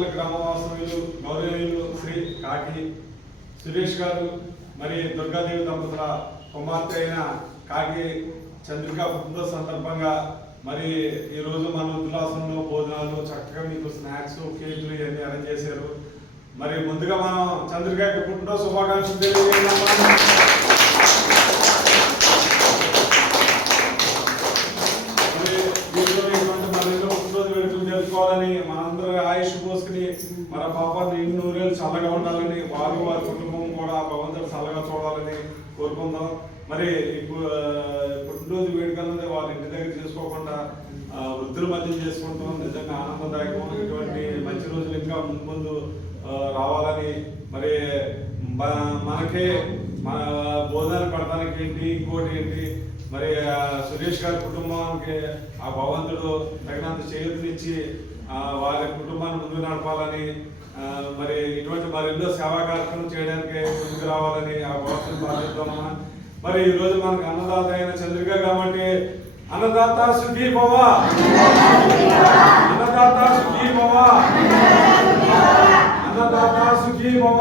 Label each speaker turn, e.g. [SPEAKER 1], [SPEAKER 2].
[SPEAKER 1] తాడేపల్లి గ్రామవాసులు గౌరవీయులు శ్రీ కాకి సురేష్ గారు మరి దుర్గాదేవి దంపతుల కుమార్తె అయిన కాకి చంద్రిక పుట్టినరోజు సందర్భంగా మరి ఈ రోజు మన ఉల్లాసంలో భోజనాలు చక్కగా మీకు స్నాక్స్ కేకులు ఇవన్నీ అరేంజ్ చేశారు. మరి ముందుగా మనం చంద్రికకి పుట్టినరోజు శుభాకాంక్షలు తెలియజేయాలి మరి దీంట్లో తెలుసుకోవాలని మన ఆయుష్ పోసుకుని మన పాపాన్ని ఎన్ని నూరేళ్ళు చల్లగా ఉండాలని వారు వారి కుటుంబం కూడా భగవంతుడు చల్లగా చూడాలని కోరుకుందాం. మరి ఇప్పుడు పుట్టినరోజు వేడుకలనే వాళ్ళ ఇంటి దగ్గర చేసుకోకుండా వృద్ధుల మధ్య చేసుకుంటాం నిజంగా ఆనందదాయకం. ఇటువంటి మంచి రోజులు ఇంకా ముందు రావాలని మరి మన- మనకే మన భోజనాలు పెడతానికి ఏంటి ఇంకోటి ఏంటి? మరి సురేష్ గారి కుటుంబానికి ఆ భగవంతుడు తగినంత చేయూతనిచ్చి వారి కుటుంబాన్ని ముందుకు నడపాలని మరి ఇటువంటి మరెన్నో సేవా కార్యక్రమం చేయడానికి ముందుకు రావాలని ఆ భగవంతుని ప్రార్థిద్దామా మరి ఈ రోజు మనకు అన్నదాత అయిన చంద్రిక కాబట్టి అన్నదాత శుద్ధి భవ అన్నదాత శుద్ధి భవ అన్నదాత శుద్ధి భవ